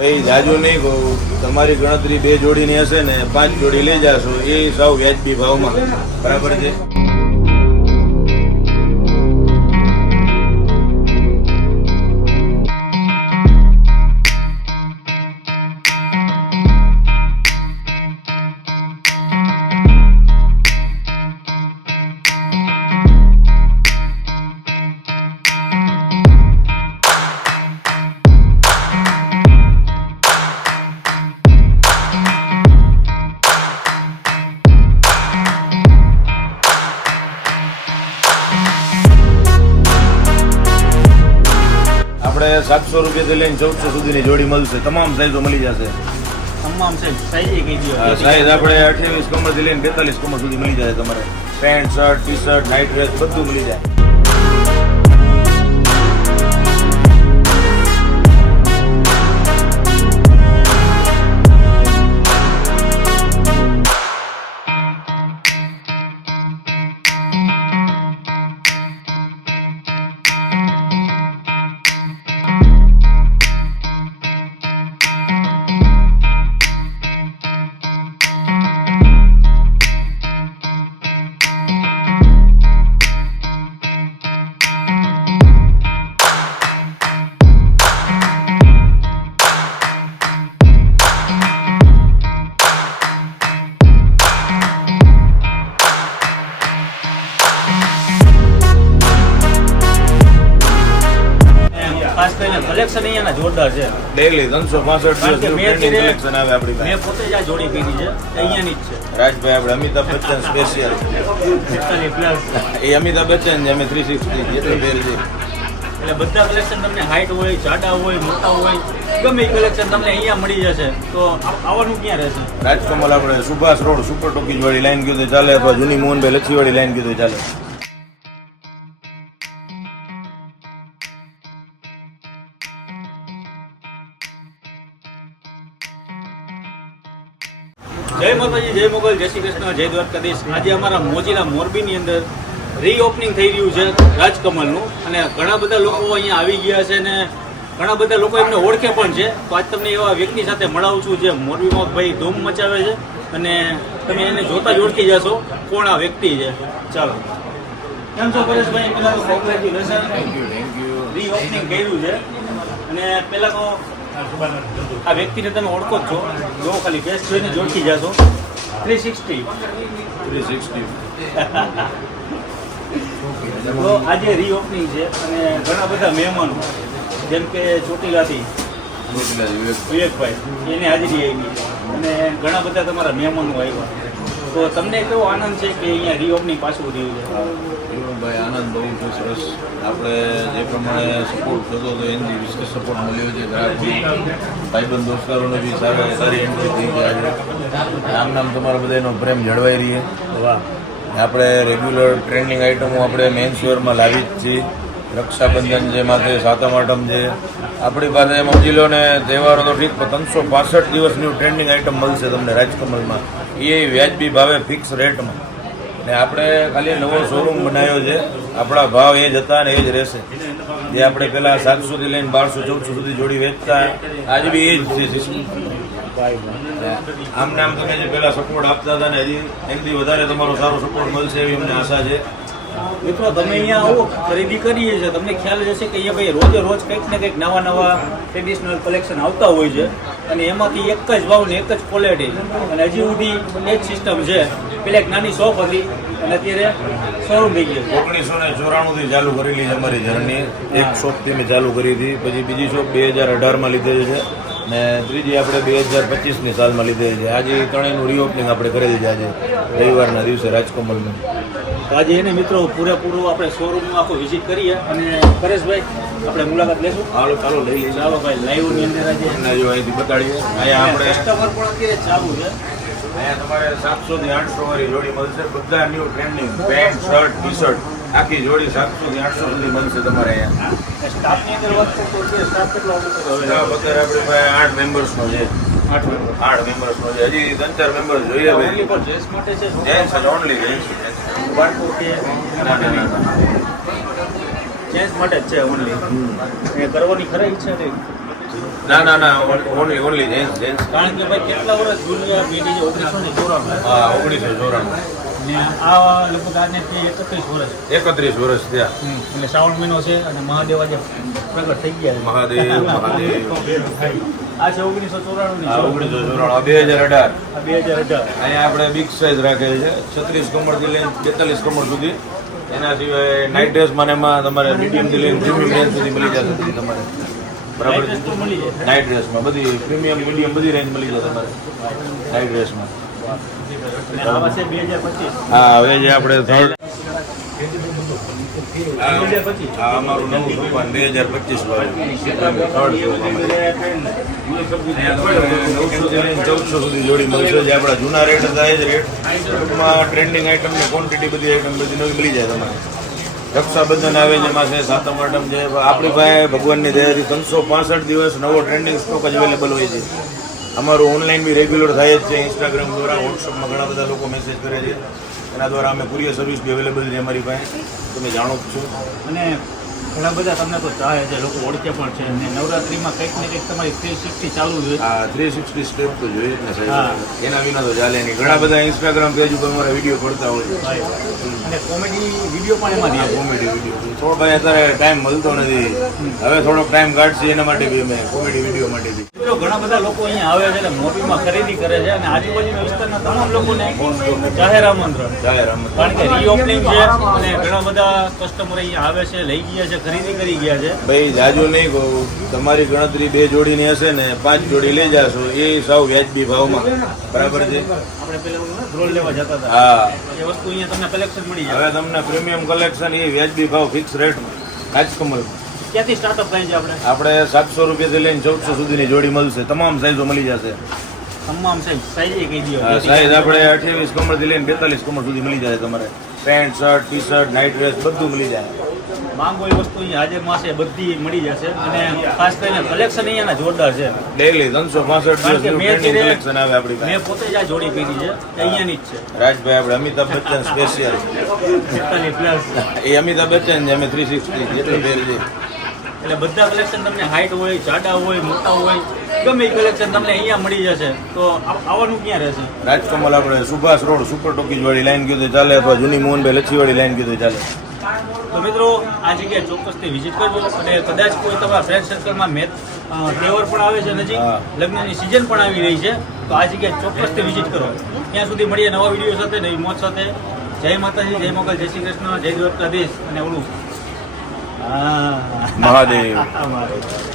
ભાઈ જાજુ નહીં કહું, તમારી ગણતરી 2 જોડીની હશે ને 5 જોડી લઈ જાશો એ સાવ વ્યાજબી ભાવમાં, બરાબર છે? આપણે 700 રૂપિયાથી લઈને 1400 સુધીની જોડી મળશે, તમામ સાઈઝો મળી જશે. તમામ સાઈઝ કઈ દો સાઈઝ આપણે 28 કમરથી લઈને 42 કમર સુધી મળી જાય. તમારે pant shirt T shirt night dress બધું મળી જાય. કલેક્શન અહીંયાના જોરદાર છે. ડેઈલી 365 દિવસ કલેક્શન આવે આપણી પાસે. મેં પોતે જ આ જોડી પહેરી છે, અહીંયાની જ છે. રાજભાઈ આપણે અમિતાભ બચ્ચન સ્પેશિયલ એ અમિતાભ બચ્ચન છે, અમે 360 એટલે પહેરી છે. એટલે બધા કલેક્શન તમને હાઈટ હોય, જાડા હોય, મોટા હોય, ગમે એ કલેક્શન તમને અહીંયા મળી જશે. તો આવવાનું ક્યાં રહેશે? રાજકમલ આપણે સુભાષ રોડ સુપર ટોકીજ વાળી લાઈન કીધું ચાલે, અથવા જૂની મોહનભાઈ લચ્છી વાળી લાઈન કીધું ચાલે. જય માતાજી, જય મોગલ, જય શ્રી કૃષ્ણ, જય દ્વારકાધીશ. આજે અમારા મોજીલા મોરબીની અંદર રીઓપનિંગ થઈ રહ્યું છે રાજકમલનું, અને ઘણા બધા લોકો અહીંયા આવી ગયા છે અને ઘણા બધા લોકો એમને ઓળખે પણ છે. તો આજ તમને એવા વ્યક્તિ સાથે મળાવું છું જે મોરબીમાં ભાઈ ધૂમ મચાવે છે, અને તમે એને જોતા જ ઓળખી જશો કોણ આ વ્યક્તિ છે. ચાલો, કેમ છો પરેશભાઈ? પેલા તો કોંગ્રેચ્યુલેશન, રીઓપનિંગ કર્યું છે. અને પેલા તો આ વ્યક્તિને તમે ઓળખો જ છો, જો ખાલી ફેસ જોઈને જ ઓળખી જશો. 360 તો આજે રીઓપનિંગ છે અને ઘણા બધા મહેમાનો જેમ કે ચોટીલાથી વિવેકભાઈ એને હાજરી આવી અને ઘણા બધા તમારા મહેમાનો આવ્યા. તો તમને કેવો આનંદ છે કે અહીંયા રીઓપનિંગ પાછું થયું છે? ભાઈ આનંદ બહુ છે, સરસ. આપણે જે પ્રમાણે સપોર્ટ થતો હતો એની વિશેષ સપોર્ટ મળ્યો છે. ગ્રાહકો ભાઈબંધ દોસ્તારોને બી સારી એન્ટ્રી થઈ છે. આજે આમ તમારા બધાનો પ્રેમ જળવાઈ રહીએ. વાહ. આપણે રેગ્યુલર ટ્રેન્ડિંગ આઇટમો આપણે મેન્સ વેરમાં લાવી જ છીએ. રક્ષાબંધન છે, માથે સાતમ આઠમ છે, આપણી પાસે એમ સમજી લો ને તહેવારો તો ઠીક, પણ 365 દિવસની ટ્રેન્ડિંગ આઇટમ મળશે તમને રાજકમલમાં, એ વ્યાજબી ભાવે ફિક્સ રેટમાં. ને આપણે ખાલી નવો શોરૂમ બનાવ્યો છે. આપણા ભાવ એ જ હતા ને એ જ રહેશે. જે આપણે પેલા 700 થી લઈને 1200-1400 સુધી જોડી વેચતા, આજે બી એ જ છે સિસ્ટમ. આમ નામ તમે જે પેલા સપોર્ટ આપતા હતા ને હજી એનાથી વધારે તમારો સારો સપોર્ટ મળશે એવી અમને આશા છે. મિત્રો, તમે અહીંયા આવો ખરીદી કરીએ છીએ, તમને ખ્યાલ હશે કે અહીંયા ભાઈ રોજે રોજ કંઈક ને કંઈક નવા ટ્રેડિશનલ કલેક્શન આવતા હોય છે, અને એમાંથી એક જ ભાવ ને એક જ ક્વોલિટી, અને હજી સુધી એ જ સિસ્ટમ છે. પેલા એક નાની શોપ હતી અને અત્યારે શોરૂમ થઈ ગયો. 1994 થી ચાલુ કરેલી છે અમારી જર્ની. એક શોપથી મેં ચાલુ કરી હતી, પછી બીજી શોપ 2018માં લીધેલી છે, ને ત્રીજી આપણે 2025ની સાલમાં લીધેલી છે. આજે ત્રણેયનું રીઓપનિંગ આપણે કરેલી છે આજે રવિવારના દિવસે રાજકમલનું. આજે એને મિત્રો પૂરેપૂરું આપણે શોરૂમનું આખું વિઝિટ કરીએ અને પરેશભાઈ આપણે મુલાકાત લેશું. ચાલો લઈ લઈએ. ચાલો ભાઈ, લાઈવની અંદર આજે જો અહીંથી બતાડીએ. અહીંયા આપણે કસ્ટમર પણ અત્યારે ચાલુ છે. અહીંયા તમારે 700 થી 800 વાળી જોડી મળશે. બધા new trending pant shirt T shirt આખી જોડી 700 થી 800 સુધી મળશે તમારે અહીંયા. સ્ટાફની અંદર વાત કરતો છે, સ્ટાફ કેટલો અત્યારે આપણી પાસે 8 મેમ્બર્સનો છે. 8 મેમ્બર્સનો છે. હજી 3-4 મેમ્બર્સ જોઈએ ભાઈ. ડ્રેસ માટે છે, જેન્ટ્સ ઓનલી જેન્ટ્સ બાળકો કે જેન્ટ્સ માટે જ છે ઓનલી. એ કરવાની ખરા ઈચ્છા નહીં. ના ઓનલી જેન્ટ્સ કારણ કે ભાઈ કેટલા વર્ષ જૂની પેઢી છે 1994 હા 1994 ને આ લગભગ આજને 31 વર્ષ 31 વર્ષ થયા એટલે શ્રાવણ મહિનો છે અને મહાદેવ આજે પ્રગટ થઈ ગયા છે. મહાદેવ આ છે 1994 આ 1994 આ 2018 અહીંયા આપણે બિગ સાઇઝ રાખેલી છે 36 કમરથી લઈને 42 કમર સુધી. એના સિવાય નાઇટ ડ્રેસમાં ને એમાં તમારે મીડિયમથી લઈને પ્રીમિયમ રેન્જ સુધી મળી જશે બધી તમારે બરાબર છે. તો મળી જાય. નાઇટ ડ્રેસમાં બધી પ્રીમિયમ મીડિયમ બધી રેન્જ મળી જશે તમારે નાઇટ ડ્રેસમાં. અને આવા છે 2025 હા હવે જે આપણે થર્ડ 2025 આ અમારું નવું સોપાન 2025 વાળું થર્ડ સોપાન 1400 સુધી જોડી મળશે. જે આપણા જૂના રેટ હતા એ જ રેટ. ટૂંકમાં ટ્રેન્ડિંગ આઈટમ ને ક્વોન્ટિટી બધી આઈટમ બધી નવી મળી જાય તમારે. રક્ષાબંધન આવે જેમાં છે સાતમ આઠમ છે આપણી પાસે ભગવાનની દયાથી 365 દિવસ નવો ટ્રેન્ડિંગ સ્ટોક જ અવેલેબલ હોય છે. અમારું ઓનલાઈન બી રેગ્યુલર થાય જ છે. ઇન્સ્ટાગ્રામ દ્વારા વોટ્સઅપમાં ઘણા બધા લોકો મેસેજ કરે છે. એના દ્વારા અમે કુરિયર સર્વિસ બી અવેલેબલ છે અમારી પાસે. તમે જાણો જ છો. અને ઘણા બધા તમને તો ચાહે છે લોકો ઓળખે પણ છે અને નવરાત્રીમાં કંઈક ને કંઈક તમારી 360 ચાલુ છે. આ 360 સ્ટેપ તો જોઈએ જ ને સાહેબ. એના વિના તો ચાલે નહીં. ઘણા બધા ઇન્સ્ટાગ્રામ પેજ ઉપર અમારા વિડીયો પડતા હોય છે. અને કોમેડી વિડીયો પણ એમાં દે છે. કોમેડી વિડીયો થોડો ભાઈ અત્યારે ટાઈમ મળતો નથી. હવે થોડોક ટાઈમ કાઢશે એના માટે બી અમે કોમેડી વિડીયો માટે બી. મિત્રો ઘણા બધા લોકો અહીંયા આવે છે અને મોરબીમાં ખરીદી કરે છે અને આજુબાજુના વિસ્તારના તમામ લોકોને જાહેર આમંત્રણ. જાહેર આમંત્રણ. કારણ કે રીઓપનિંગ છે અને ઘણા બધા કસ્ટમર અહીંયા આવે છે, લઈ ગયા છે, ખરીદી કરી ગયા છે. ભાઈ જાજુ નહીં કહું. તમારી ગણતરી 2 જોડીની હશે ને 5 જોડી લઈ જાશો એ સાવ વ્યાજબી ભાવમાં. બરાબર છે. આપણે પેલા રોલ લેવા જતા હતા હા એ વસ્તુ અહીંયા તમને કલેક્શન મળી જાય. હવે તમને પ્રીમિયમ કલેક્શન એ વ્યાજબી ભાવ ફિક્સ રેટમાં રાજકમલ ક્યાંથી સ્ટાર્ટઅપ થાય છે આપણે? આપણે 700 રૂપિયાથી લઈને 1400 સુધીની જોડી મળશે. તમામ સાઈઝો મળી જશે. તમામ સાઈઝ કહી દો. સાઈઝ આપણે 28 કમરથી લઈને 42 કમર સુધી મળી જાય તમારે. Pant shirt T shirt night dress બધું મળી જાય. માંગો એ વસ્તુ અહીંયા હાજરમાં છે બધી મળી જશે અને ખાસ કરીને કલેક્શન અહીંયાના જોરદાર છે. ડેઈલી 365 કારણ કે દિવસનું મેં ટ્રેન્ડિંગ અત્યારે- કલેક્શન આવે આપણી પાસે. મેં પોતે જ આ જોડી પહેરી છે એ અહીંયાની જ છે. રાજભાઈ આપણે અમિતાભ બચ્ચન સ્પેશિયલ 45 પ્લસ એ અમિતાભ બચ્ચન છે અમે 360 એટલે પહેરી છે. એટલે બધા કલેક્શન તમને હાઈટ હોય, જાડા હોય, મોટા હોય ગમે એ કલેક્શન તમને અહીંયા મળી જશે. તો આવવાનું ક્યાં રહેશે? રાજકમલ આપણે સુભાષ રોડ સુપર ટોકીજ વાળી લાઈન કીધું તો ચાલે અથવા જૂની મોહનભાઈ લચ્છીવાળી લાઈન કીધું તો ચાલે. તો મિત્રો આ જગ્યાએ ચોક્કસથી વિઝિટ કરજો અને કદાચ કોઈ તમારા ફ્રેન્ડ સર્કલમાં તહેવાર પણ આવે છે નજીક, હા. લગ્નની સિઝન પણ આવી રહી છે તો આ જગ્યાએ ચોક્કસથી વિઝિટ કરો. ત્યાં સુધી મળીએ નવા વિડીયો સાથે, નવી મોજ સાથે. જય માતાજી, જય મોગલ, જય શ્રી કૃષ્ણ, જય દ્વારકાધીશ અને ઓલું મહાદેવ. મહાદેવ.